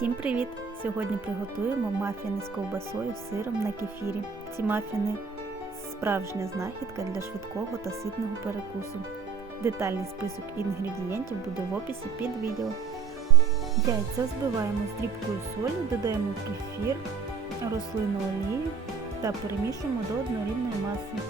Всім привіт! Сьогодні приготуємо мафіни з ковбасою, сиром на кефірі. Ці мафіни справжня знахідка для швидкого та ситного перекусу. Детальний список інгредієнтів буде в описі під відео. Яйця збиваємо з дрібкою солі, додаємо кефір, рослинну олію та перемішуємо до однорідної маси.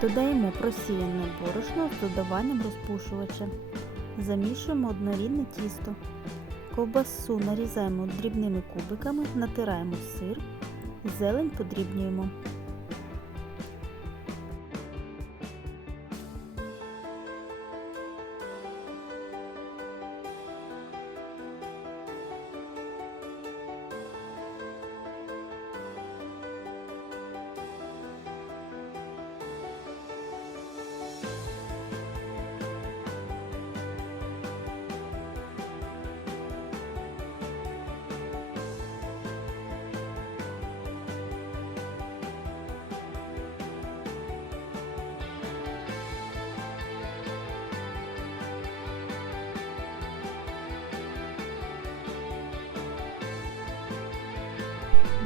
Додаємо просіяне борошно з додаванням розпушувача. Замішуємо однорідне тісто. Ковбасу нарізаємо дрібними кубиками, натираємо сир, зелень подрібнюємо.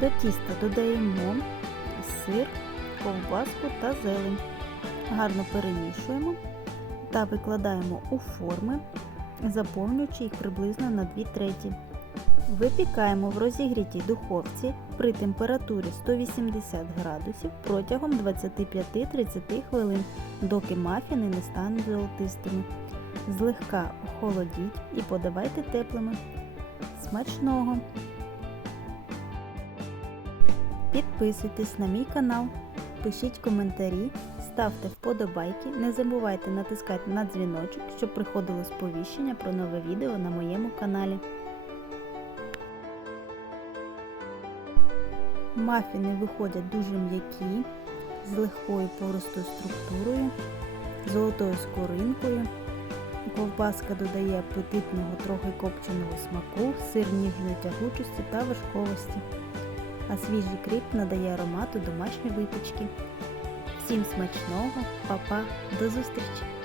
До тіста додаємо сир, ковбаску та зелень. Гарно перемішуємо та викладаємо у форми, заповнюючи їх приблизно на 2 треті. Випікаємо в розігрітій духовці при температурі 180 градусів протягом 25-30 хвилин, доки мафіни не стануть золотистими. Злегка охолодіть і подавайте теплими. Смачного! Підписуйтесь на мій канал, пишіть коментарі, ставте вподобайки, не забувайте натискати на дзвіночок, щоб приходило сповіщення про нове відео на моєму каналі. Мафіни виходять дуже м'які, з легкою поростою структурою, золотою скоринкою. Ковбаска додає апетитного трохи копченого смаку, сир ніжної тягучості та вершковості а свіжий кріп надає аромату домашньої випічки. Всім смачного, па-па, до зустрічі!